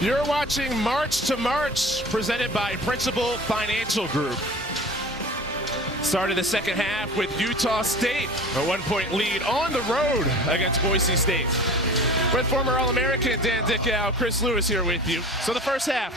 You're watching March to March, presented by Principal Financial Group. Start of the second half with Utah State, a 1-point lead on the road against Boise State. With former All-American Dan Dickow, Chris Lewis here with you. So the first half,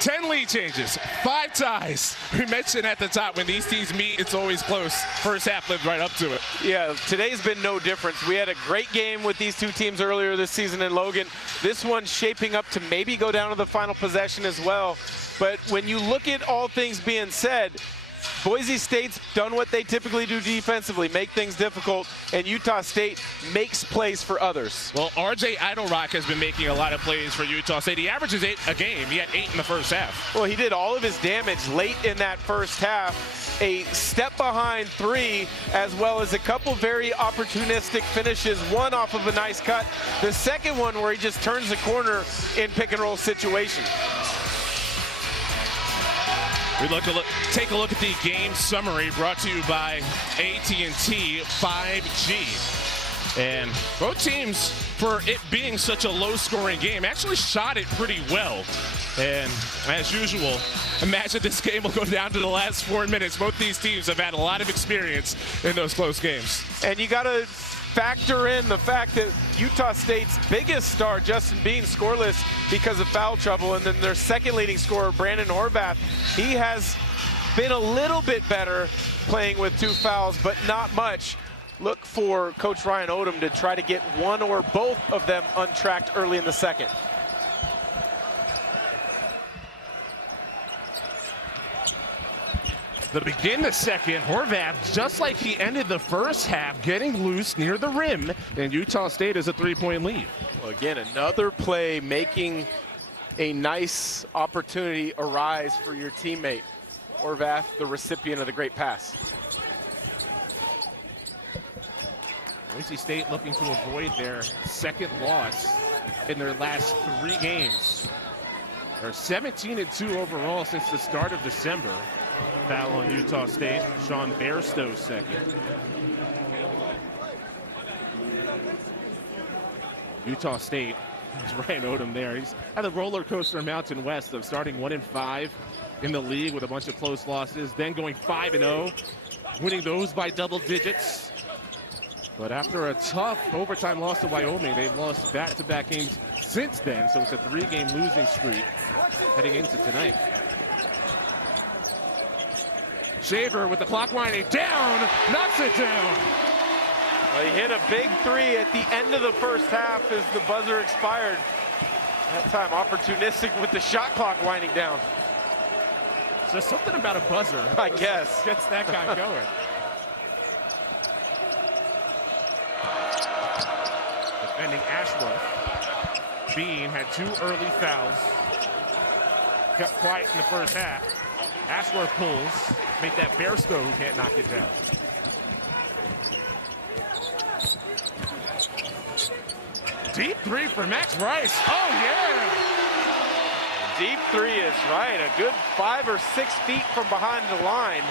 10 lead changes, 5 ties. We mentioned at the top, when these teams meet, it's always close. First half lived right up to it. Yeah, today's been no difference. We had a great game with these two teams earlier this season in Logan. This one's shaping up to maybe go down to the final possession as well. But when you look at all things being said, Boise State's done what they typically do defensively, make things difficult, and Utah State makes plays for others. Well, RJ Idlerock has been making a lot of plays for Utah State. He averages 8 a game. He had 8 in the first half. Well, he did all of his damage late in that first half. A step behind 3, as well as a couple very opportunistic finishes. One off of a nice cut. The second one where he just turns the corner in pick and roll situation. We take a look at the game summary brought to you by AT&T 5G. And both teams, for it being such a low-scoring game, actually shot it pretty well. And as usual, imagine this game will go down to the last 4 minutes. Both these teams have had a lot of experience in those close games. And you got to factor in the fact that Utah State's biggest star, Justin Bean, scoreless because of foul trouble, and then their second leading scorer, Brandon Horvath, he has been a little bit better playing with 2 fouls, but not much. Look for Coach Ryan Odom to try to get one or both of them untracked early in the second. To begin the second, Horvath, just like he ended the first half, getting loose near the rim, and Utah State is a 3-point lead. Well, again, another play making a nice opportunity arise for your teammate. Horvath, the recipient of the great pass. Boise State looking to avoid their second loss in their last 3 games. They're 17-2 overall since the start of December. Foul on Utah State. Sean Bairstow second. Utah State, there's Ryan Odom there. He's had a roller coaster Mountain West of starting 1-5 in the league with a bunch of close losses, then going 5-0, winning those by double digits. But after a tough overtime loss to Wyoming, they've lost back-to-back games since then, so it's a 3-game losing streak heading into tonight. Shaver with the clock winding down, knocks it down. Well, he hit a big 3 at the end of the first half as the buzzer expired. That time opportunistic with the shot clock winding down. So something about a buzzer, I guess, gets that guy going. Defending Ashworth. Bean had 2 early fouls. Got quiet in the first half. Ashworth pulls, make that Bairstow who can't knock it down. Deep 3 for Max Rice. Oh, yeah! Deep 3 is right. A good 5 or 6 feet from behind the line.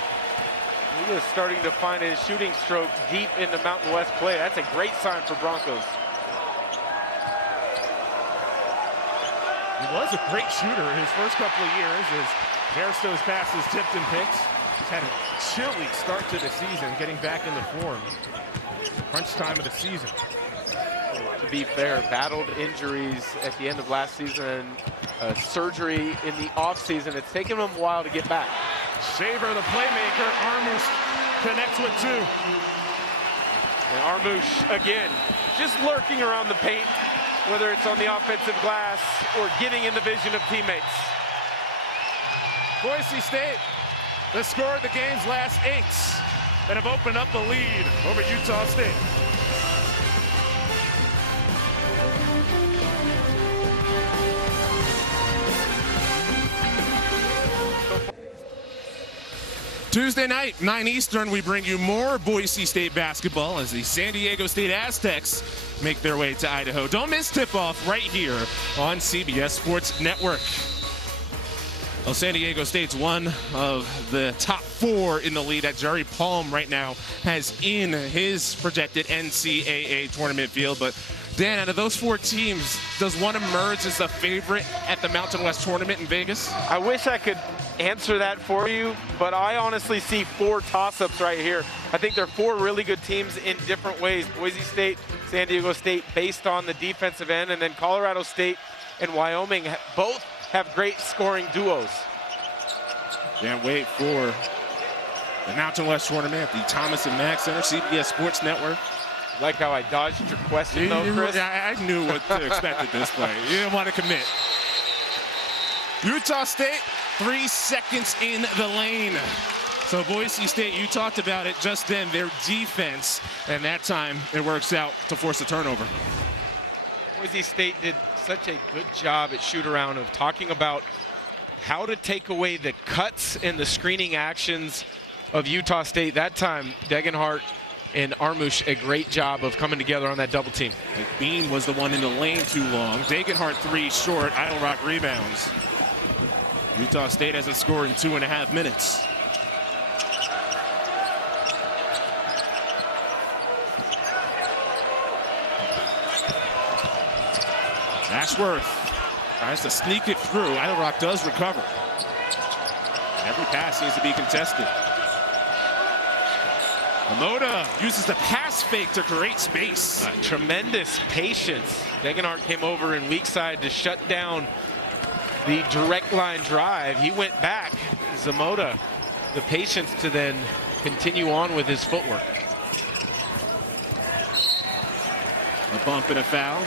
He is starting to find his shooting stroke deep into Mountain West play. That's a great sign for Broncos. He was a great shooter in his first couple of years as Bairstow's passes tipped and picked. He's had a chilly start to the season, getting back into form. Crunch time of the season. To be fair, battled injuries at the end of last season and surgery in the offseason. It's taken him a while to get back. Shaver, the playmaker. Armush connects with 2. And Armush, again, just lurking around the paint, whether it's on the offensive glass or getting in the vision of teammates. Boise State, the score of the game's last 8 that have opened up the lead over Utah State. Tuesday night, 9 Eastern, we bring you more Boise State basketball as the San Diego State Aztecs make their way to Idaho. Don't miss tip-off right here on CBS Sports Network. Well, San Diego State's one of the top 4 in the lead that Jerry Palm right now has in his projected NCAA tournament field, but Dan, out of those 4 teams, does one emerge as the favorite at the Mountain West tournament in Vegas? I wish I could answer that for you, but I honestly see 4 toss-ups right here. I think they're 4 really good teams in different ways. Boise State, San Diego State, based on the defensive end, and then Colorado State and Wyoming both have great scoring duos. Can't wait for the Mountain West tournament at the Thomas and Mack Center, CBS Sports Network. Like how I dodged your question, though, Chris? I knew what to expect at this point. You didn't want to commit. Utah State, 3 seconds in the lane. So Boise State, you talked about it just then, their defense, and that time it works out to force a turnover. Boise State did such a good job at shoot-around of talking about how to take away the cuts and the screening actions of Utah State. That time, Degenhart and Armush, a great job of coming together on that double team. Bean was the one in the lane too long. Degenhart 3 short, Idle Rock rebounds. Utah State hasn't scored in 2.5 minutes. Ashworth tries to sneak it through. Idle Rock does recover. Every pass needs to be contested. Amoda uses the pass fake to create space. Tremendous patience. Degenhart came over in weak side to shut down the direct line drive. He went back. Zamoda, the patience to then continue on with his footwork. A bump and a foul.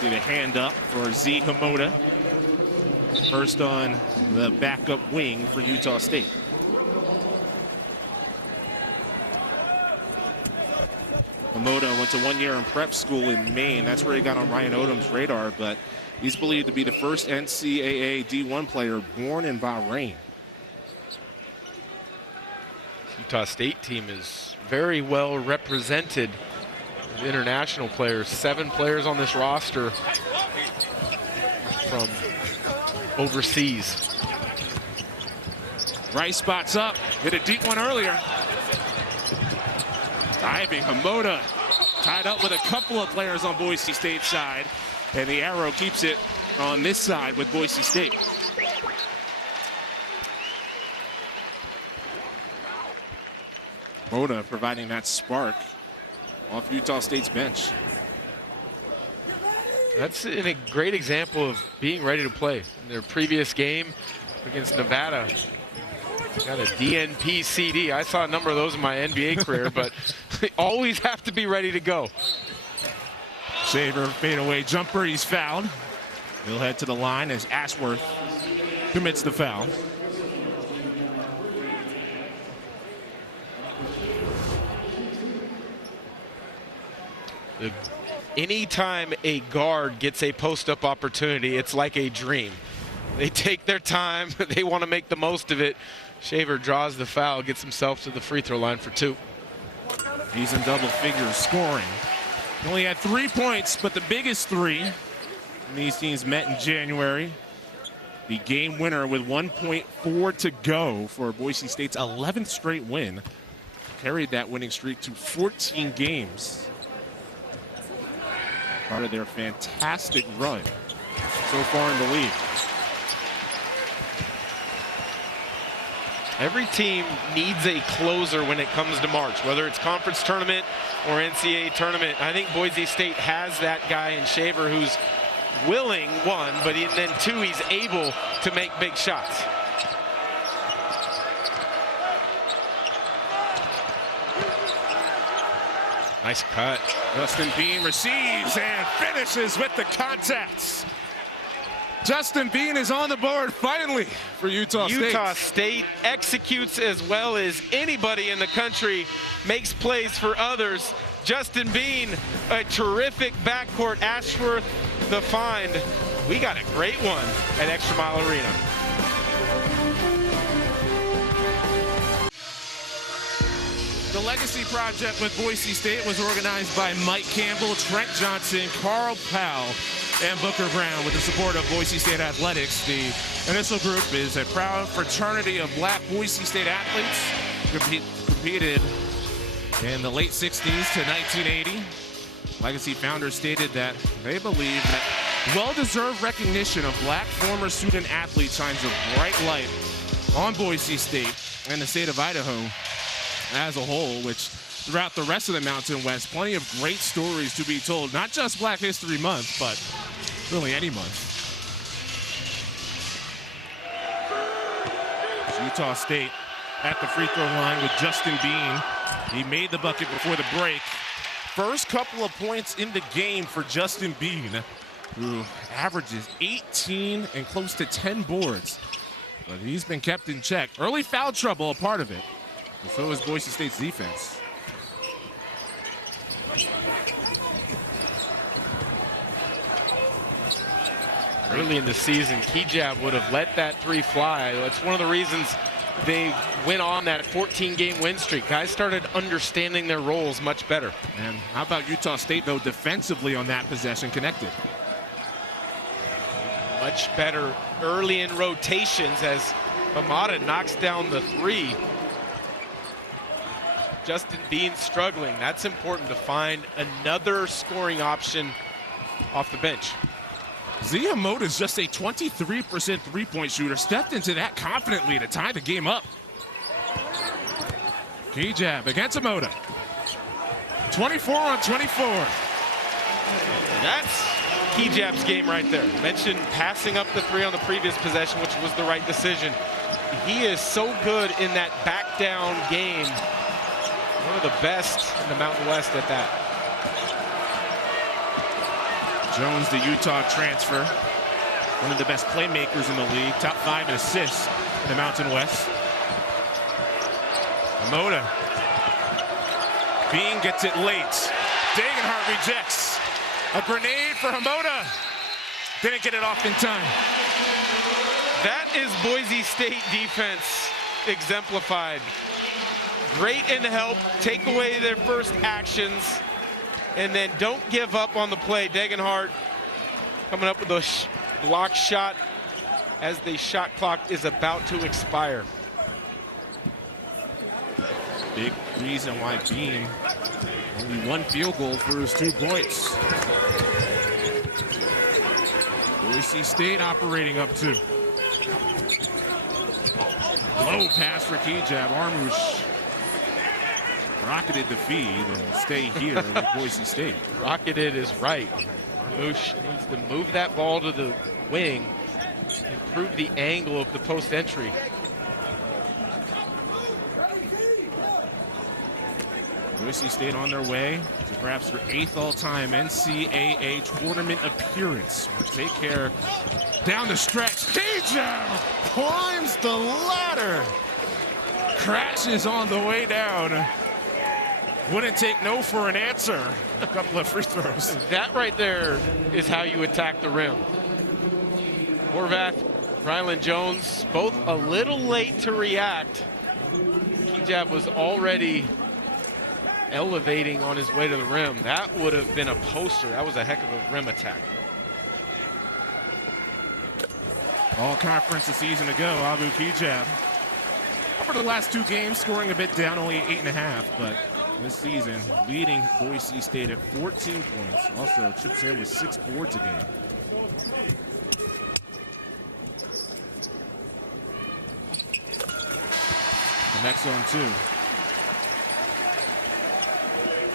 See the hand up for Z Hamoda. First on the backup wing for Utah State. Hamoda went to 1 year in prep school in Maine. That's where he got on Ryan Odom's radar, but he's believed to be the first NCAA D1 player born in Bahrain. Utah State team is very well represented with international players. 7 players on this roster from overseas. Rice spots up, hit a deep one earlier. Diving, Hamoda tied up with a couple of players on Boise State's side, and the arrow keeps it on this side with Boise State. Hamoda providing that spark off Utah State's bench. That's a great example of being ready to play. In their previous game against Nevada, got a DNP CD. I saw a number of those in my NBA career, but they always have to be ready to go. Shaver fadeaway jumper, he's fouled. He'll head to the line as Ashworth commits the foul. Anytime a guard gets a post-up opportunity, it's like a dream. They take their time. They want to make the most of it. Shaver draws the foul, gets himself to the free throw line for 2. He's in double figures scoring. He only had 3 points, but the biggest 3 when these teams met in January. The game winner with 1.4 to go for Boise State's 11th straight win. Carried that winning streak to 14 games. Part of their fantastic run so far in the league. Every team needs a closer when it comes to March, whether it's conference tournament or NCAA tournament. I think Boise State has that guy in Shaver who's willing, 1, but then 2, he's able to make big shots. Nice cut. Justin Bean receives and finishes with the contacts. Justin Bean is on the board finally for Utah State. Utah State executes as well as anybody in the country, makes plays for others. Justin Bean, a terrific backcourt. Ashworth, the find. We got a great one at Extra Mile Arena. The Legacy Project with Boise State was organized by Mike Campbell, Trent Johnson, Carl Powell, and Booker Brown with the support of Boise State Athletics. The initial group is a proud fraternity of black Boise State athletes competed in the late 60s to 1980. Legacy founders stated that they believe that well-deserved recognition of black former student athletes shines a bright light on Boise State and the state of Idaho as a whole, which throughout the rest of the Mountain West, plenty of great stories to be told, not just Black History Month, but really any month. Utah State at the free throw line with Justin Bean. He made the bucket before the break. First couple of points in the game for Justin Bean, who averages 18 and close to 10 boards. But he's been kept in check. Early foul trouble, a part of it. And so is Boise State's defense. Early in the season, Kijab would have let that three fly. That's one of the reasons they went on that 14-game win streak. Guys started understanding their roles much better. And how about Utah State, though, defensively on that possession, connected? Much better early in rotations as Hamada knocks down the three. Justin Bean struggling. That's important to find another scoring option off the bench. Zia Moda's just a 23% three-point shooter. Stepped into that confidently to tie the game up. Kijab against Moda. 24 on 24. That's Kijab's game right there. Mentioned passing up the three on the previous possession, which was the right decision. He is so good in that back down game. One of the best in the Mountain West at that. Jones, the Utah transfer, one of the best playmakers in the league, top 5 in assists in the Mountain West. Moda. Bean gets it late. Degenhart rejects. A grenade for Hamada. Didn't get it off in time. That is Boise State defense exemplified. Great in the help, take away their first actions, and then don't give up on the play. Degenhart coming up with a block shot as the shot clock is about to expire. Big reason why Bean only 1 field goal for his 2 points. Boise State operating up 2. Low pass for Kijab. Armouche rocketed the feed and stay here with Boise State. Rocketed is right. Armouche needs to move that ball to the wing, improve the angle of the post entry. Boise State on their way to perhaps their 8th all-time NCAA tournament appearance. We'll take care down the stretch. Kijab climbs the ladder. Crashes on the way down. Wouldn't take no for an answer. A couple of free throws. That right there is how you attack the rim. Horvath, Rylan Jones, both a little late to react. Kijab was already elevating on his way to the rim. That would have been a poster. That was a heck of a rim attack. All conference a season ago, Abu Kijab. Over the last 2 games, scoring a bit down, only 8.5, but this season leading Boise State at 14 points. Also chips in with 6 boards a game. The next on 2.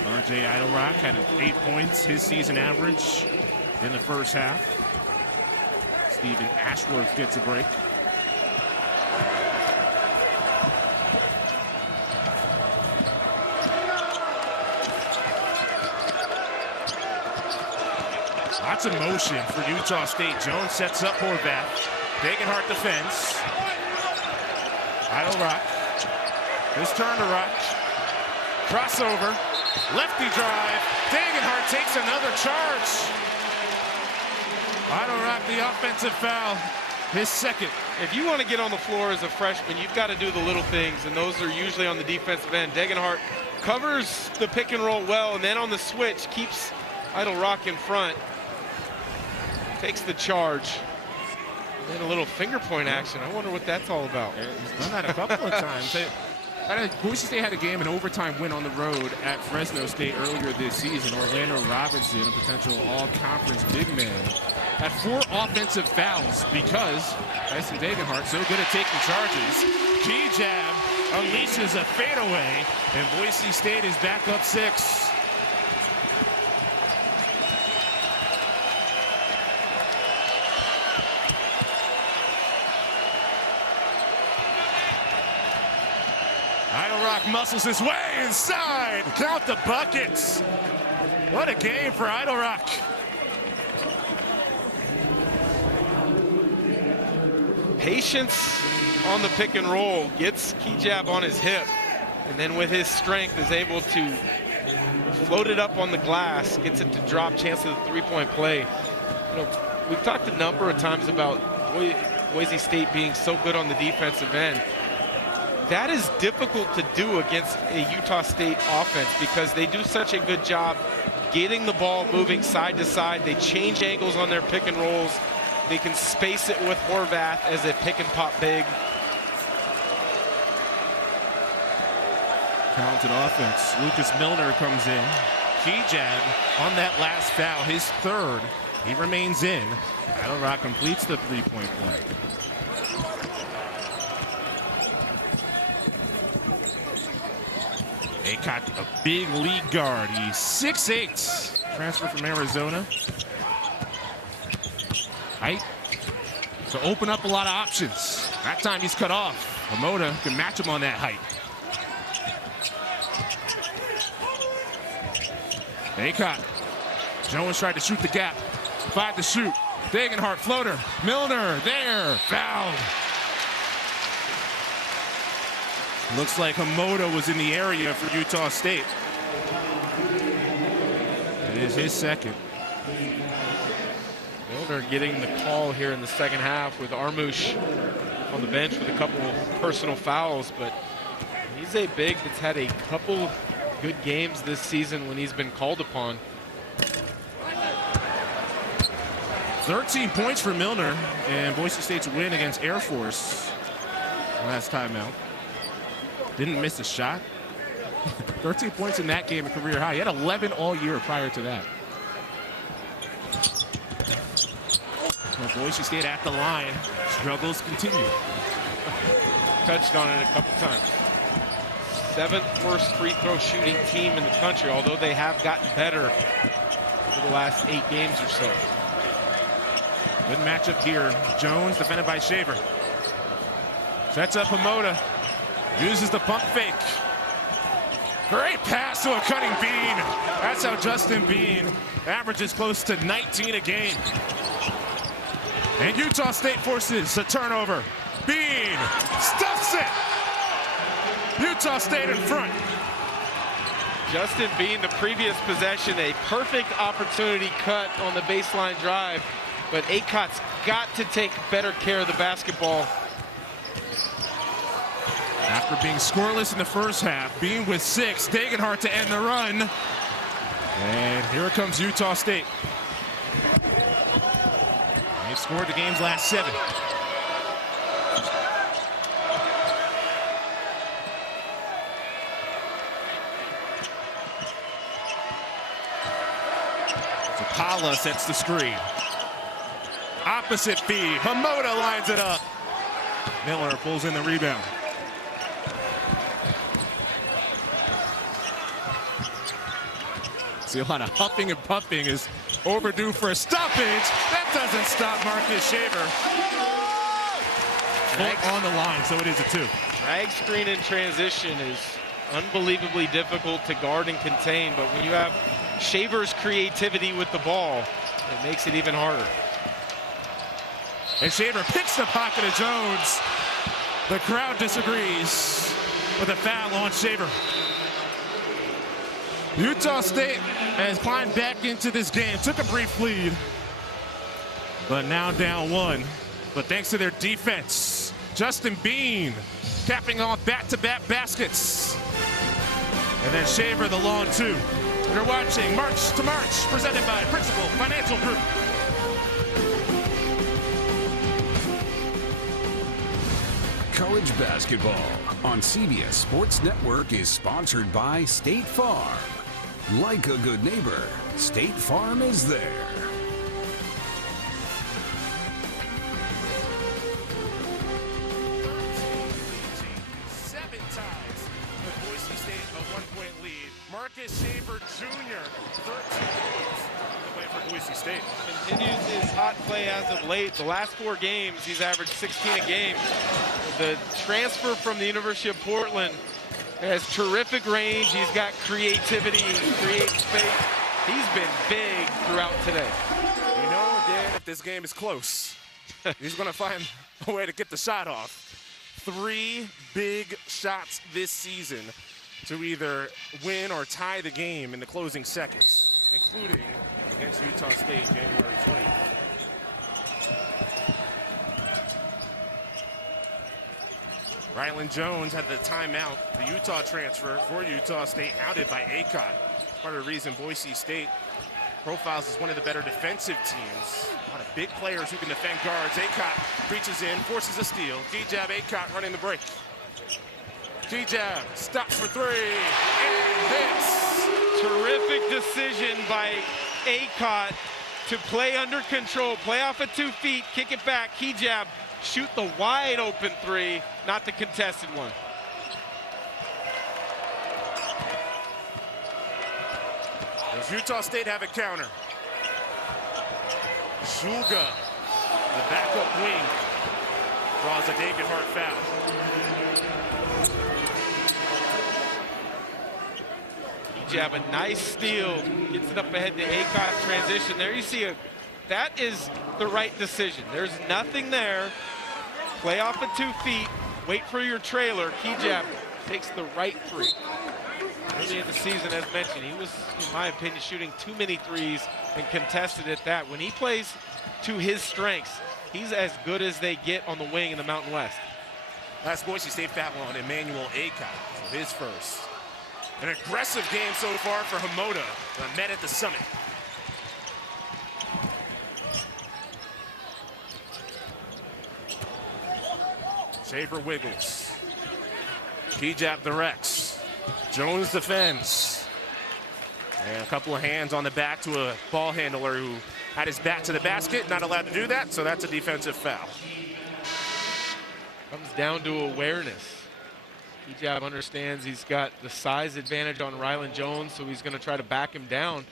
RJ Idlerock had 8 points, his season average in the first half. Stephen Ashworth gets a break. Lots of motion for Utah State. Jones sets up Horvath. Degenhart defends. Idlerock. His turn to rock. Crossover. Lefty drive. Degenhart takes another charge. Idlerock, the offensive foul. His second. If you want to get on the floor as a freshman, you've got to do the little things, and those are usually on the defensive end. Degenhart covers the pick and roll well, and then on the switch keeps Idlerock in front. Takes the charge. And a little finger point action. I wonder what that's all about. He's done that a couple of times. Boise State had a game, an overtime win on the road at Fresno State earlier this season. Orlando Robinson, a potential all-conference big man, had 4 offensive fouls because Tyson Degenhart, so good at taking charges. Key jab unleashes a fadeaway, and Boise State is back up 6. Idle Rock muscles his way inside. Count the buckets. What a game for Idle Rock. Patience on the pick and roll, gets key jab on his hip, and then with his strength is able to float it up on the glass, gets it to drop, chance of the three-point play. You know, we've talked a number of times about Boise State being so good on the defensive end. That is difficult to do against a Utah State offense because they do such a good job getting the ball moving side to side. They change angles on their pick and rolls. They can space it with Horvath as a pick and pop big. Talented offense. Lucas Milner comes in. Key jab on that last foul, his 3rd. He remains in. Idle Rock completes the three-point play. Aycott, a big lead guard. He's 6'8", transfer from Arizona. Height to open up a lot of options. That time he's cut off. Hamoda can match him on that height. Aycott. Jones tried to shoot the gap. 5 to shoot. Degenhart floater. Milner there. Fouled. Looks like Hamoda was in the area for Utah State. It is his 2nd. Milner getting the call here in the second half with Armouche on the bench with a couple of personal fouls, but he's a big that's had a couple good games this season when he's been called upon. 13 points for Milner and Boise State's win against Air Force last time out. Didn't miss a shot. 13 points in that game, a career high. He had 11 all year prior to that. Well, Boise State at the line. Struggles continue. Touched on it a couple times. 7th worst free throw shooting team in the country, although they have gotten better over the last 8 games or so. Good matchup here. Jones defended by Shaver. Sets up Hamoda. Uses the pump fake. Great pass to a cutting Bean. That's how Justin Bean averages close to 19 a game. And Utah State forces a turnover. Bean stuffs it. Utah State in front. Justin Bean, the previous possession, a perfect opportunity cut on the baseline drive, but Aycott's got to take better care of the basketball. After being scoreless in the first half, Bean with 6, Degenhart to end the run. And here comes Utah State. They've scored the game's last 7. Zapala sets the screen. Opposite feed. Hamoda lines it up. Miller pulls in the rebound. See, a lot of huffing and puffing is overdue for a stoppage. That doesn't stop Marcus Shaver. Full on the line, so it is a 2. Drag screen in transition is unbelievably difficult to guard and contain, but when you have Shaver's creativity with the ball, it makes it even harder. And Shaver picks the pocket of Jones. The crowd disagrees with a foul on Shaver. Utah State has climbed back into this game. Took a brief lead, but now down 1. But thanks to their defense, Justin Bean capping off back-to-back baskets. And then Shaver the long 2. You're watching March to March, presented by Principal Financial Group. College basketball on CBS Sports Network is sponsored by State Farm. Like a good neighbor, State Farm is there. Seven ties with Boise State a 1-point lead. Marcus Shaver Jr. 13 points to play for Boise State. Continues his hot play as of late. The last 4 games, he's averaged 16 a game. The transfer from the University of Portland has terrific range. He's got creativity. He creates space. He's been big throughout today. You know, Dan, if this game is close, he's going to find a way to get the shot off. 3 big shots this season to either win or tie the game in the closing seconds, including against Utah State January 20th. Rylan Jones had the timeout, the Utah transfer for Utah State, outed by Acott. Part of the reason Boise State profiles as one of the better defensive teams. A lot of big players who can defend guards. Acott reaches in, forces a steal. Key-jab, Acott running the break. Key-jab, stops for 3, and hits. Terrific decision by Acott to play under control, play off of 2 feet, kick it back, key-jab, shoot the wide open 3, not the contested one. Does Utah State have a counter? Shulga, the backup wing, draws a David Hart foul. Key-jab, a nice steal, gets it up ahead to Acott transition. There you see that is the right decision. There's nothing there. Play off of 2 feet, wait for your trailer. Key-jab takes the right 3. Early in the season, as mentioned, he was, in my opinion, shooting too many threes and contested at that. When he plays to his strengths, he's as good as they get on the wing in the Mountain West. That's Boise State foul on Emmanuel Acott, his first. An aggressive game so far for Hamoda, met at the summit. Shaver wiggles. Key-jab directs. Jones defends. And a couple of hands on the back to a ball handler who had his back to the basket. Not allowed to do that, so that's a defensive foul. Comes down to awareness. Key-jab understands he's got the size advantage on Rylan Jones, so he's going to try to back him down.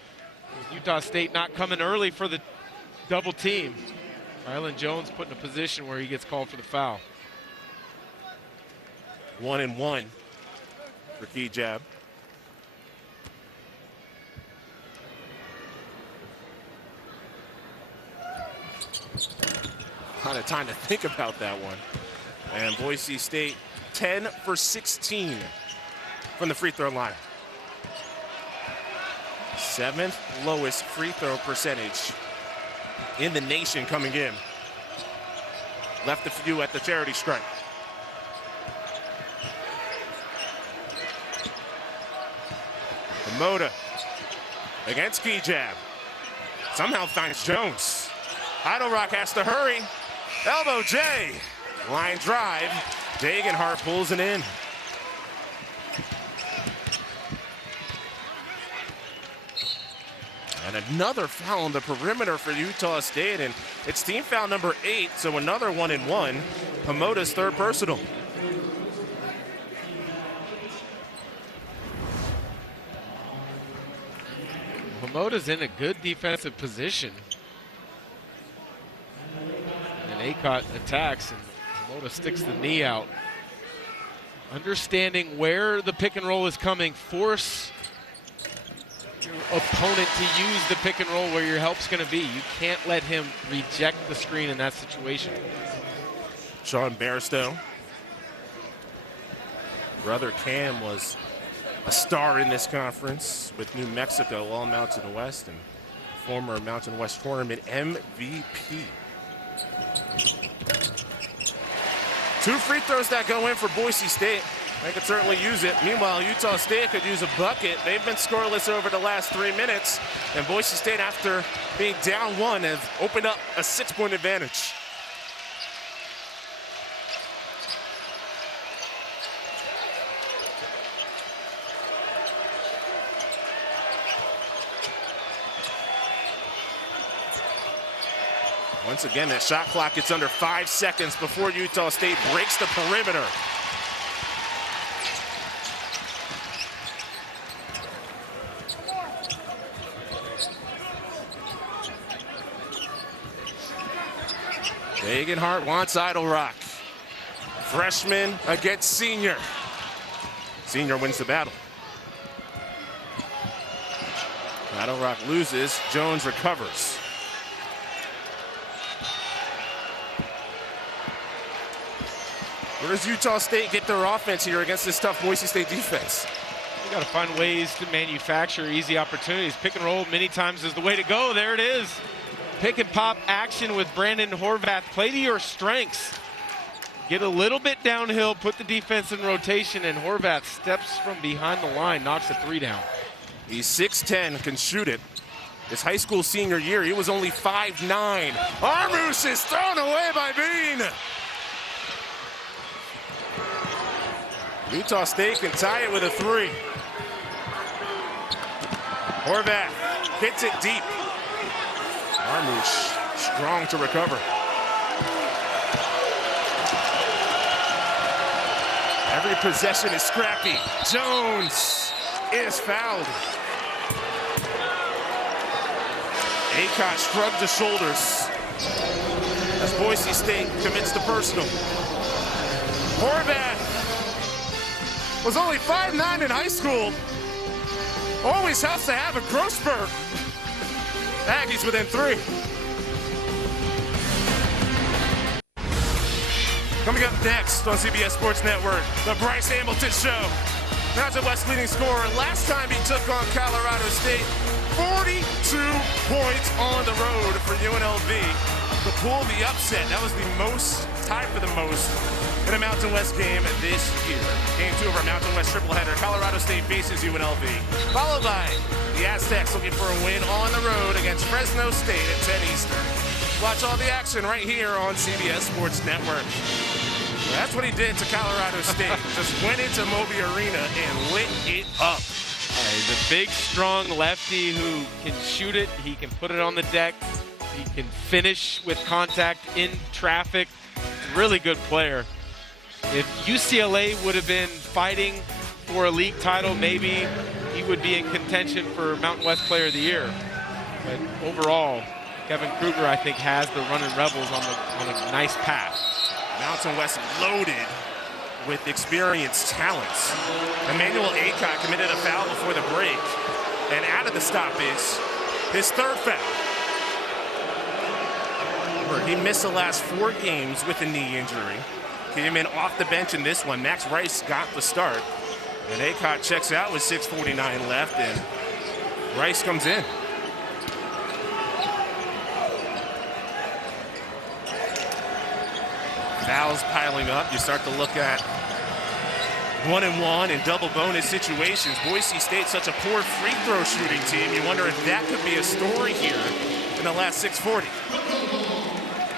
With Utah State not coming early for the double team, Rylan Jones put in a position where he gets called for the foul. 1-and-1 for Key-jab. Kind of time to think about that one. And Boise State 10 for 16 from the free throw line. 7th lowest free throw percentage in the nation coming in. Left a few at the charity stripe. Moda against Key-jab. Somehow finds Jones. Idle Rock has to hurry. Elbow J. Line drive. Dagenhart pulls it in. And another foul on the perimeter for Utah State, and it's team foul number 8, so another 1-and-1. Hamoda's 3rd personal. Hamoda's in a good defensive position. And Acott attacks, and Hamoda sticks the knee out. Understanding where the pick and roll is coming, force your opponent to use the pick and roll where your help's going to be. You can't let him reject the screen in that situation. Sean Bairstow. Brother Cam was a star in this conference with New Mexico, all Mountain West, and former Mountain West Tournament MVP. 2 free throws that go in for Boise State. They could certainly use it. Meanwhile, Utah State could use a bucket. They've been scoreless over the last 3 minutes, and Boise State, after being down 1, have opened up a 6-point advantage. Once again, that shot clock gets under 5 seconds before Utah State breaks the perimeter. Degenhart wants Idle Rock. Freshman against senior. Senior wins the battle. Idle Rock loses. Jones recovers. Where does Utah State get their offense here against this tough Boise State defense? You got to find ways to manufacture easy opportunities. Pick and roll many times is the way to go. There it is. Pick and pop action with Brandon Horvath. Play to your strengths. Get a little bit downhill, put the defense in rotation, and Horvath steps from behind the line, knocks a three down. He's 6'10", can shoot it. His high school senior year, he was only 5'9". Armus is thrown away by Bean. Utah State can tie it with a three. Horvath hits it deep. Armus strong to recover. Every possession is scrappy. Jones is fouled. Aycott shrugged his shoulders as Boise State commits the personal. Horvath was only 5'9" in high school. Always has to have a growth spurt. Aggies within 3. Coming up next on CBS Sports Network, the Bryce Hamilton Show. Mountain West leading scorer. Last time he took on Colorado State, 42 points on the road for UNLV to pull the upset. That was the most, tied for the most in a Mountain West game this year. Game 2 of our Mountain West tripleheader. Colorado State faces UNLV, followed by the Aztecs looking for a win on the road against Fresno State at 10 Eastern. Watch all the action right here on CBS Sports Network. That's what he did to Colorado State. Just went into Moby Arena and lit it up. He's a big, strong lefty who can shoot it. He can put it on the deck. He can finish with contact in traffic. Really good player. If UCLA would have been fighting for a league title, maybe he would be in contention for Mountain West Player of the Year. But overall, Kevin Kruger, I think, has the running Rebels on a nice path. Mountain West loaded with experienced talents. Emmanuel Aycott committed a foul before the break, and out of the stoppage, his third foul. He missed the last 4 games with a knee injury. Came in off the bench in this one. Max Rice got the start, and Aycott checks out with 6:49 left, and Rice comes in. Fouls piling up. You start to look at 1-and-1 and double bonus situations. Boise State, such a poor free throw shooting team. You wonder if that could be a story here in the last 6:40.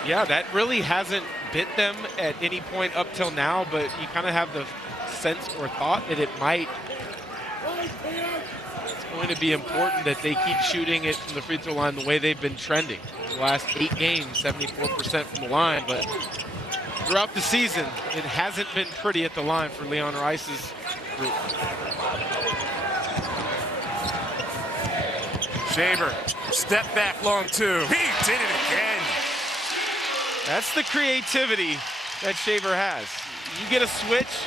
Yeah, that really hasn't bit them at any point up till now, but you kind of have the sense or thought that it might. It's going to be important that they keep shooting it from the free throw line the way they've been trending. The last 8 games, 74% from the line, but throughout the season, it hasn't been pretty at the line for Leon Rice's group. Shaver, step back long 2. He did it again. That's the creativity that Shaver has. You get a switch,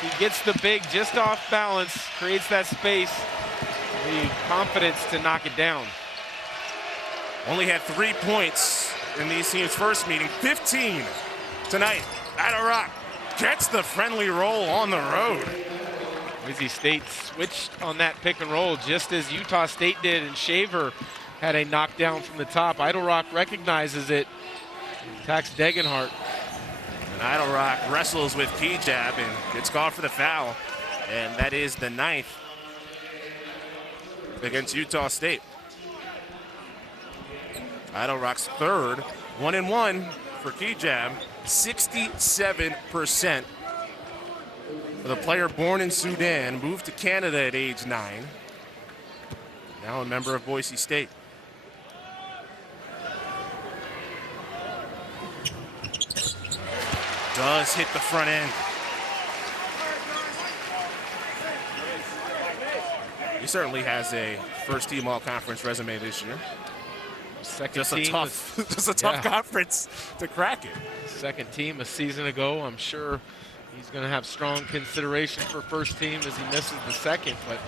he gets the big just off balance, creates that space, the confidence to knock it down. Only had 3 points in these teams' first meeting, 15 tonight. Idle Rock gets the friendly roll on the road. Boise State switched on that pick and roll just as Utah State did, and Shaver had a knockdown from the top. Idle Rock recognizes it, attacks Degenhart. And Idle Rock wrestles with Kejab and gets called for the foul. And that is the 9th against Utah State. Idle Rock's 3rd, 1-and-1 for Kejab, 67%. For the player born in Sudan, moved to Canada at age 9. Now a member of Boise State. does hit the front end. He certainly has a first-team all-conference resume this year. Just a tough conference to crack it. Second team a season ago. I'm sure he's going to have strong consideration for first team as he misses the second, but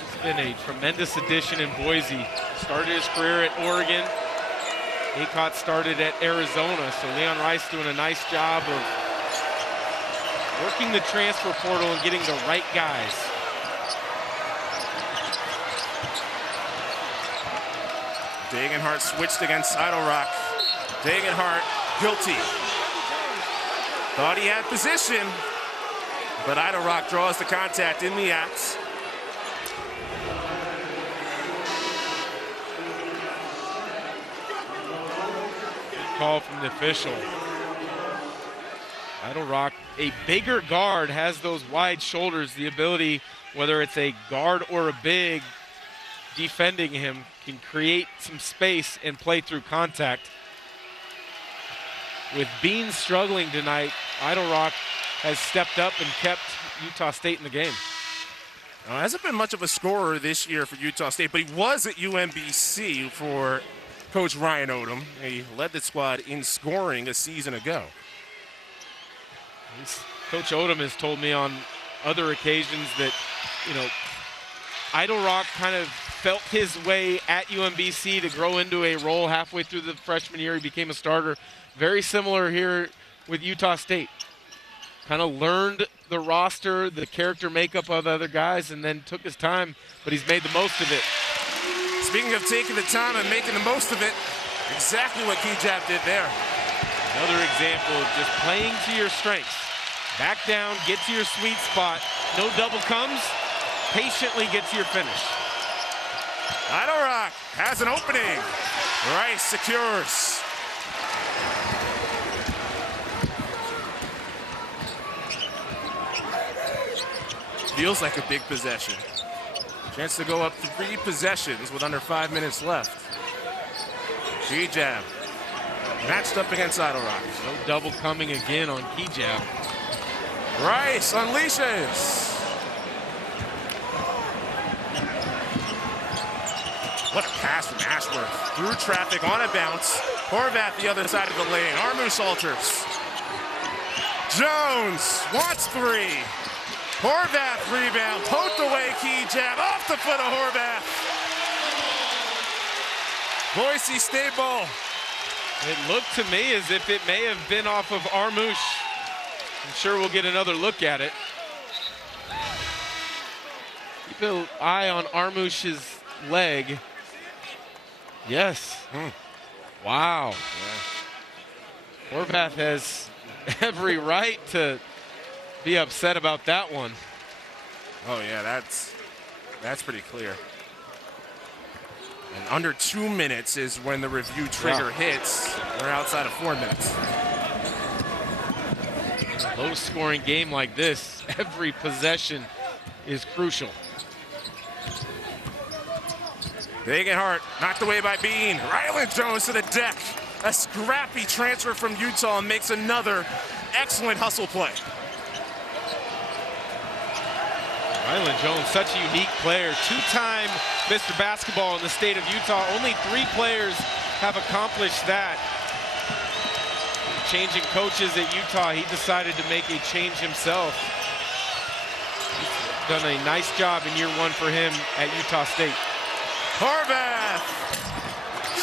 he's been a tremendous addition in Boise. Started his career at Oregon. Aycott started at Arizona, so Leon Rice doing a nice job of working the transfer portal and getting the right guys. Dagenhart switched against Idle Rock. Dagenhart guilty. Thought he had position, but Idle Rock draws the contact in the act. Call from the official. Idle Rock, a bigger guard, has those wide shoulders, the ability, whether it's a guard or a big, defending him, can create some space and play through contact. With Bean struggling tonight, Idle Rock has stepped up and kept Utah State in the game. Hasn't been much of a scorer this year for Utah State, but he was at UMBC for Coach Ryan Odom. He led the squad in scoring a season ago. Coach Odom has told me on other occasions that, Idle Rock kind of felt his way at UMBC to grow into a role halfway through the freshman year. He became a starter. Very similar here with Utah State. Kind of learned the roster, the character makeup of other guys, and then took his time, but he's made the most of it. Speaking of taking the time and making the most of it, exactly what Kijab did there. Another example of just playing to your strengths. Back down, get to your sweet spot. No double comes, patiently get to your finish. Idle Rock has an opening. Rice secures. Feels like a big possession. Chance to go up 3 possessions with under 5 minutes left. Kijab matched up against Idle Rock. No double coming again on Kijab. Rice unleashes. What a pass from Ashworth. Through traffic on a bounce. Horvath the other side of the lane. Armoose alters. Jones wants 3. Horvath rebound. Poked away Kijab. Off the foot of Horvath. Boise State ball. It looked to me as if it may have been off of Armoose. I'm sure we'll get another look at it. Keep an eye on Armoose's leg. Yes. Wow. Yeah. Horvath has every right to be upset about that one. Oh yeah, that's pretty clear. And under 2 minutes is when the review trigger hits. We're outside of 4 minutes. In a low-scoring game like this, every possession is crucial. Dagenhart knocked away by Bean. Ryland Jones to the deck. A scrappy transfer from Utah makes another excellent hustle play. Ryland Jones, such a unique player. 2-time Mr. Basketball in the state of Utah. Only 3 players have accomplished that. Changing coaches at Utah, he decided to make a change himself. He's done a nice job in year 1 for him at Utah State. Horvath,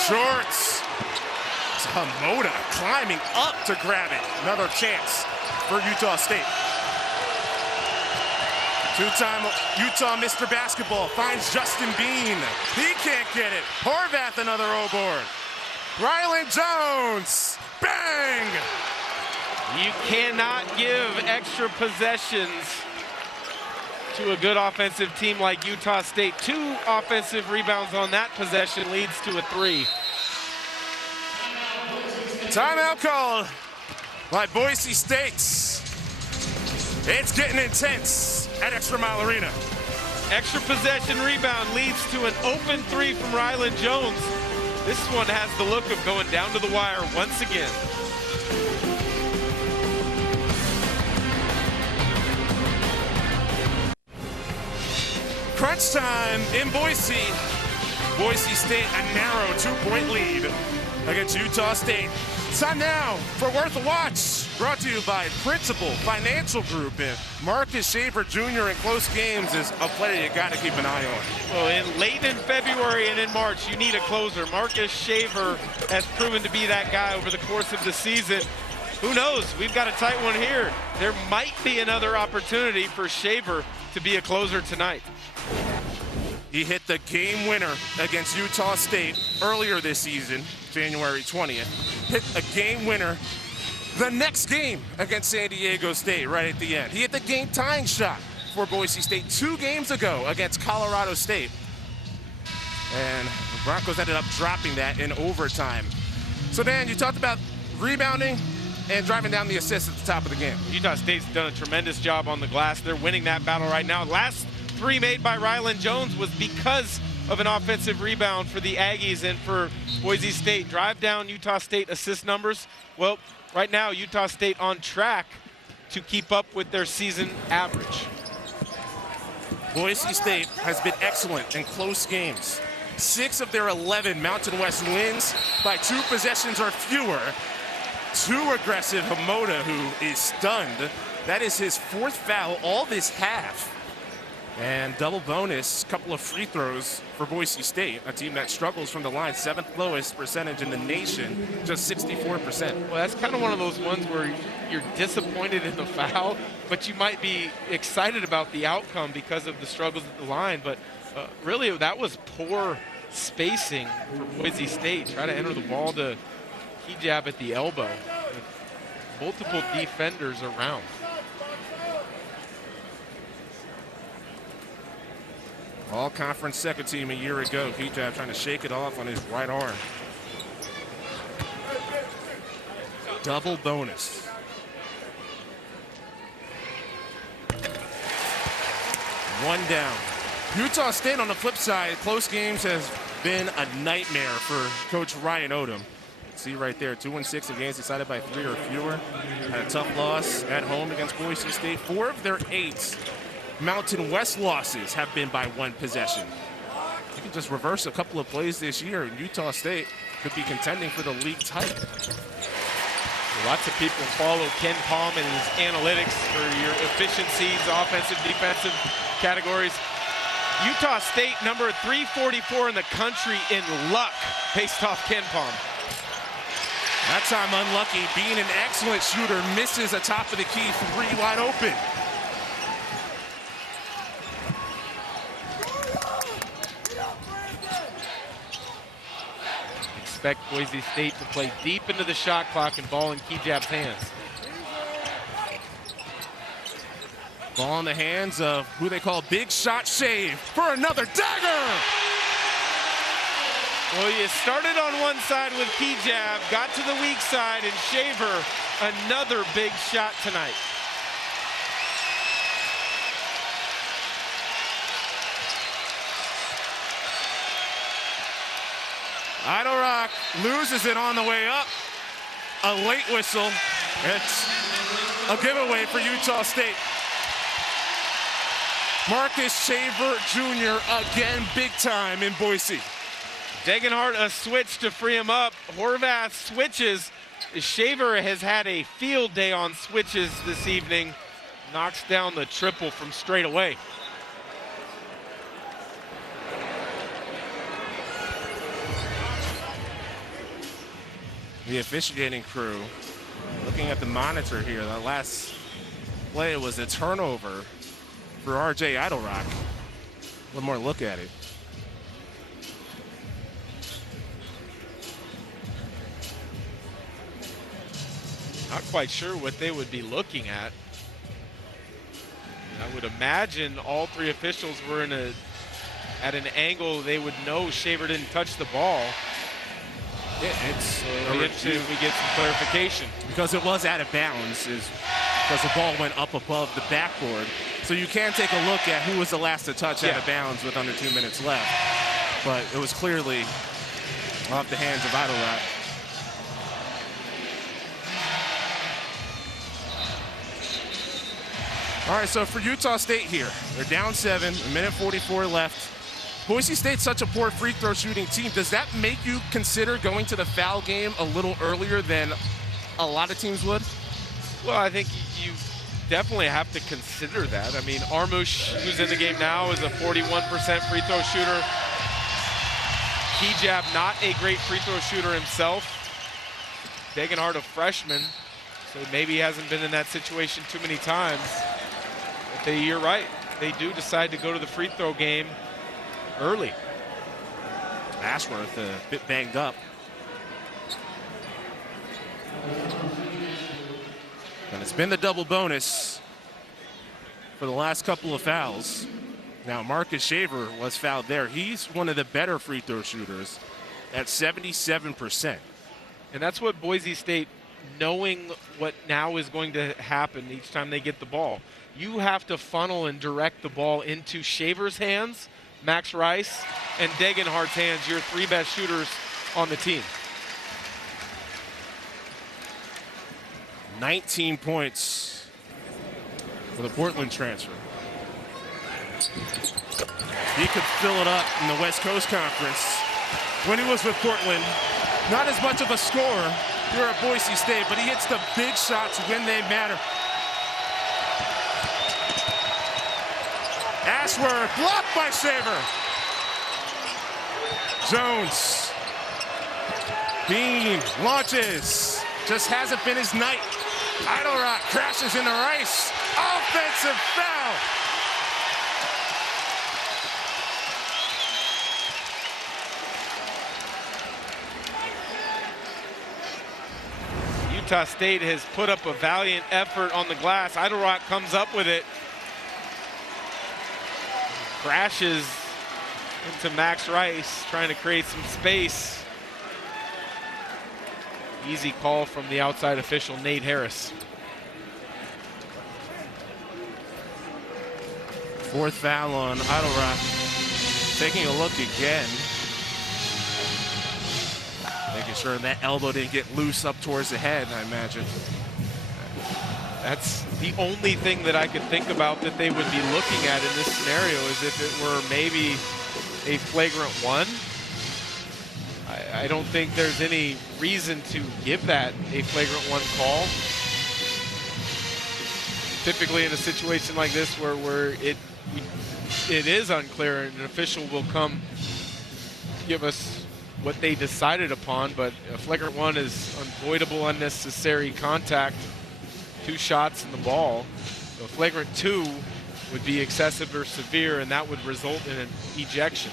shorts. Moda climbing up to grab it. Another chance for Utah State. 2-time Utah Mr. Basketball finds Justin Bean. He can't get it. Horvath another O-board. Ryland Jones, bang! You cannot give extra possessions to a good offensive team like Utah State. 2 offensive rebounds on that possession leads to a 3. Timeout called by Boise State. It's getting intense at Extra Mile Arena. Extra possession rebound leads to an open 3 from Ryland Jones. This one has the look of going down to the wire once again. Crunch time in Boise. Boise State a narrow 2-point lead against Utah State. It's time now for Worth a Watch, brought to you by Principal Financial Group. And Marcus Shaver Jr. in close games is a player you got to keep an eye on. Well, late in February and in March, you need a closer. Marcus Shaver has proven to be that guy over the course of the season. Who knows? We've got a tight one here. There might be another opportunity for Shaver to be a closer tonight. He hit the game winner against Utah State earlier this season, January 20th. Hit a game winner the next game against San Diego State right at the end. He hit the game-tying shot for Boise State 2 games ago against Colorado State. And the Broncos ended up dropping that in overtime. So, Dan, you talked about rebounding and driving down the assists at the top of the game. Utah State's done a tremendous job on the glass. They're winning that battle right now. Last 3 made by Rylan Jones was because of an offensive rebound for the Aggies and for Boise State. Drive down Utah State assist numbers. Well, right now, Utah State on track to keep up with their season average. Boise State has been excellent in close games. 6 of their 11 Mountain West wins by 2 possessions or fewer. Too aggressive Hamoda, who is stunned. That is his 4th foul all this half. And double bonus, couple of free throws for Boise State, a team that struggles from the line, 7th lowest percentage in the nation, just 64%. Well, that's kind of one of those ones where you're disappointed in the foul, but you might be excited about the outcome because of the struggles at the line. But really, that was poor spacing for Boise State. Try to enter the ball to Hijab at the elbow. Multiple defenders around. All-conference second team a year ago. Hijab trying to shake it off on his right arm. Double bonus. One down. Utah State on the flip side, close games has been a nightmare for Coach Ryan Odom. See right there, 2-6 in games decided by 3 or fewer. Had a tough loss at home against Boise State. 4 of their 8 Mountain West losses have been by 1 possession. You can just reverse a couple of plays this year, and Utah State could be contending for the league title. Lots of people follow Ken Palm and his analytics for your efficiencies, offensive, defensive categories. Utah State, number 344 in the country in luck, based off Ken Palm. That time unlucky, being an excellent shooter, misses a top of the key 3 wide open. Expect Boise State to play deep into the shot clock and ball in Hijab's hands. Ball in the hands of who they call Big Shot Shave for another dagger. Well, you started on one side with Hijab, got to the weak side, and Shaver, another big shot tonight. Idle Rock loses it on the way up. A late whistle. It's a giveaway for Utah State. Marcus Shaver Jr. again big time in Boise. Degenhardt a switch to free him up. Horvath switches. Shaver has had a field day on switches this evening. Knocks down the triple from straight away. The officiating crew looking at the monitor here. That last play was a turnover for RJ Idle Rock. One more look at it. Not quite sure what they would be looking at. I would imagine all 3 officials were at an angle they would know Shaver didn't touch the ball. Yeah, it's interesting if we get some clarification. Because it was out of bounds, because the ball went up above the backboard. So you can take a look at who was the last to touch out of bounds with under 2 minutes left. But it was clearly off the hands of Idle Rock. All right, so for Utah State here, they're down 7, a minute 44 left. Boise State's such a poor free throw shooting team. Does that make you consider going to the foul game a little earlier than a lot of teams would? Well, I think you definitely have to consider that. I mean, Armush, who's in the game now, is a 41% free throw shooter. Hijab, not a great free throw shooter himself. Degenhardt, a freshman, so maybe he hasn't been in that situation too many times. But you're right. They do decide to go to the free throw game early. Ashworth a bit banged up. And it's been the double bonus for the last couple of fouls. Now Marcus Shaver was fouled there. He's one of the better free throw shooters at 77%. And that's what Boise State, knowing what now is going to happen each time they get the ball. You have to funnel and direct the ball into Shaver's hands, Max Rice, and Degenhardt's hands, your 3 best shooters on the team. 19 points for the Portland transfer. He could fill it up in the West Coast Conference. When he was with Portland, not as much of a scorer here at Boise State, but he hits the big shots when they matter. Ashworth blocked by Shaver. Jones. Bean launches. Just hasn't been his night. Idlerock crashes into Rice. Offensive foul. Utah State has put up a valiant effort on the glass. Idlerock comes up with it. Crashes into Max Rice, trying to create some space. Easy call from the outside official, Nate Harris. 4th foul on Idlerock. Taking a look again. Making sure that elbow didn't get loose up towards the head, I imagine. That's the only thing that I could think about that they would be looking at in this scenario, is if it were maybe a flagrant 1. I don't think there's any reason to give that a flagrant 1 call. Typically in a situation like this where it is unclear, and an official will come give us what they decided upon, but a flagrant 1 is unavoidable, unnecessary contact, 2 shots in the ball. A flagrant 2 would be excessive or severe, and that would result in an ejection.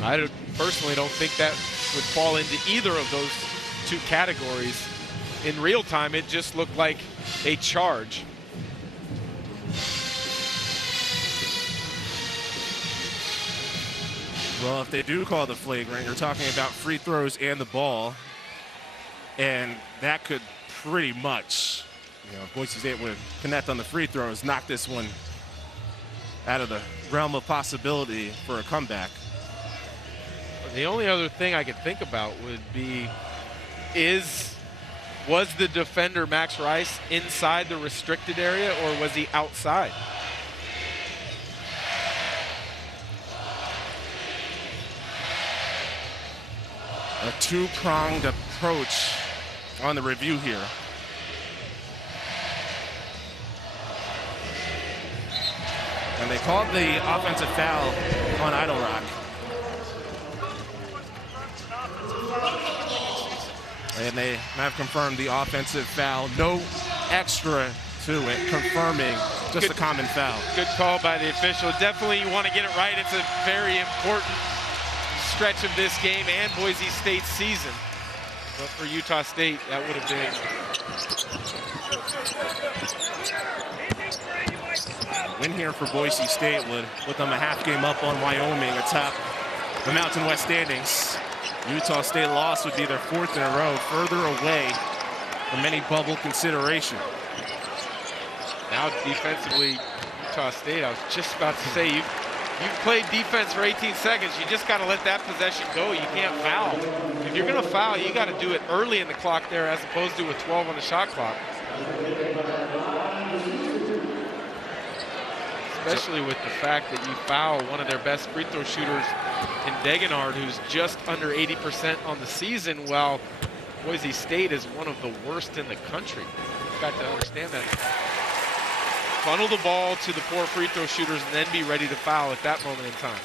I personally don't think that would fall into either of those 2 categories. In real time, it just looked like a charge. Well, if they do call the flagrant, you're talking about free throws and the ball. And that could pretty much, if Boise State would connect on the free throws, knock this one out of the realm of possibility for a comeback. The only other thing I could think about would be, was the defender Max Rice inside the restricted area, or was he outside? A 2-pronged approach on the review here. And they called the offensive foul on Idlerock. And they have confirmed the offensive foul. No extra to it, confirming just a common foul. Good call by the official. Definitely you want to get it right. It's a very important stretch of this game and Boise State's season. But for Utah State, that would have been win here for Boise State would put them a half game up on Wyoming atop the Mountain West standings. Utah State loss would be their 4th in a row, further away from any bubble consideration. Now defensively, Utah State, I was just about to say, you've played defense for 18 seconds. You just got to let that possession go. You can't foul. If you're going to foul, you got to do it early in the clock there as opposed to with 12 on the shot clock. Especially with the fact that you foul one of their best free throw shooters in Degenard, who's just under 80% on the season, while Boise State is one of the worst in the country. You've got to understand that. Funnel the ball to the poor free throw shooters and then be ready to foul at that moment in time.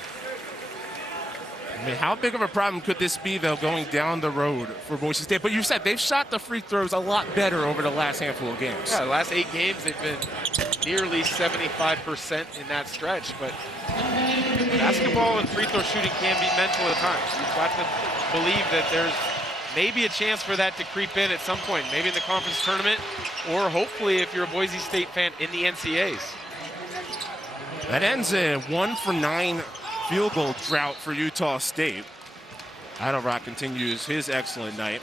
I mean, how big of a problem could this be, though, going down the road for Boise State? But you said they've shot the free throws a lot better over the last handful of games. Yeah, the last 8 games, they've been nearly 75% in that stretch. But basketball and free throw shooting can be mental at times. You've got to believe that there's maybe a chance for that to creep in at some point, maybe in the conference tournament, or hopefully, if you're a Boise State fan, in the NCAAs. That ends a 1-for-9 field goal drought for Utah State. Idle-Rock continues his excellent night.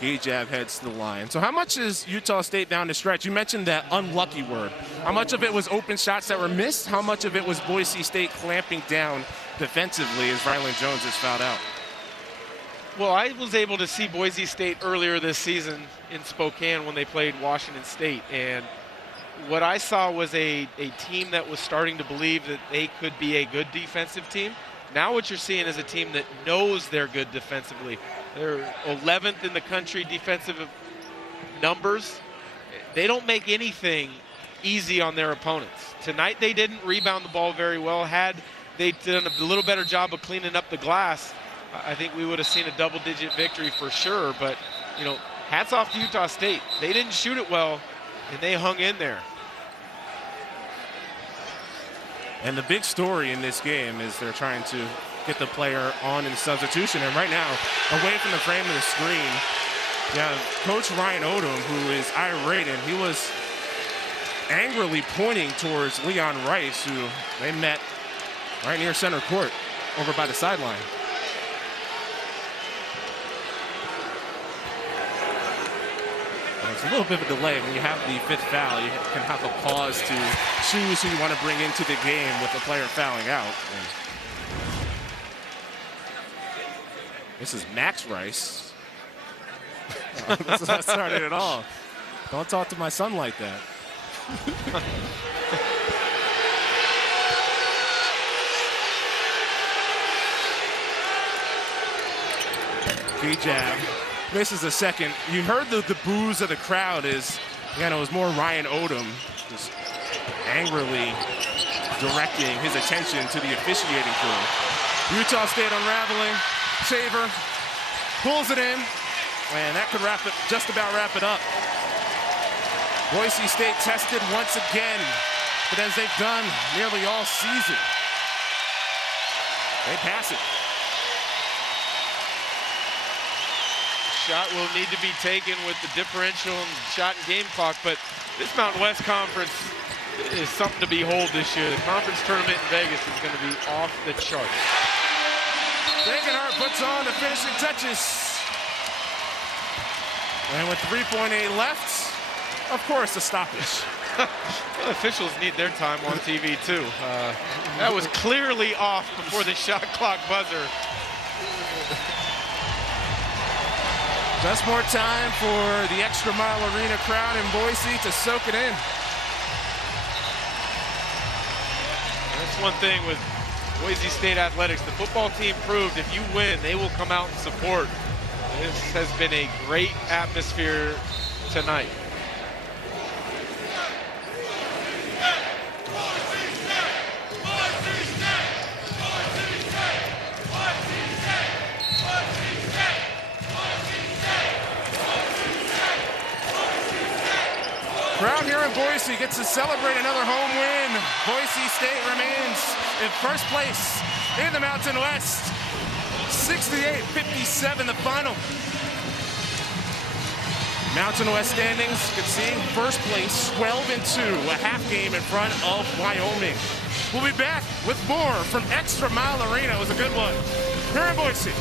Gajab heads to the line. So how much is Utah State down the stretch? You mentioned that unlucky word. How much of it was open shots that were missed? How much of it was Boise State clamping down defensively as Ryland Jones is fouled out? Well, I was able to see Boise State earlier this season in Spokane when they played Washington State, and what I saw was a team that was starting to believe that they could be a good defensive team. Now what you're seeing is a team that knows they're good defensively. They're 11th in the country defensive numbers. They don't make anything easy on their opponents. Tonight they didn't rebound the ball very well. Had they done a little better job of cleaning up the glass, I think we would have seen a double-digit victory for sure. But, you know, hats off to Utah State. They didn't shoot it well, and they hung in there. And the big story in this game is they're trying to get the player on in substitution. And right now, away from the frame of the screen, you have Coach Ryan Odom, who is irate, and he was angrily pointing towards Leon Rice, who they met right near center court over by the sideline. It's a little bit of a delay. When you have the 5th foul, you can have a pause to choose who you want to bring into the game with the player fouling out. And this is Max Rice. This is not started at all. Don't talk to my son like that. Gajab. This is the second. You heard the boos of the crowd as, again, it was more Ryan Odom just angrily directing his attention to the officiating crew. Utah State unraveling. Shaver pulls it in, and that could just about wrap it up. Boise State tested once again, but as they've done nearly all season, they pass it. Shot will need to be taken with the differential and shot and game clock, but this Mountain West Conference is something to behold this year. The conference tournament in Vegas is going to be off the charts. Degenhart puts on the finishing touches. And with 3.8 left, of course, a stoppage. Well, officials need their time on TV, too. That was clearly off before the shot clock buzzer. Just more time for the Extra Mile Arena crowd in Boise to soak it in. That's one thing with Boise State athletics. The football team proved if you win, they will come out and support. This has been a great atmosphere tonight. Crowd here in Boise gets to celebrate another home win. Boise State remains in first place in the Mountain West. 68-57 the final. Mountain West standings, you can see first place 12-2, a half game in front of Wyoming. We'll be back with more from Extra Mile Arena. It was a good one here in Boise.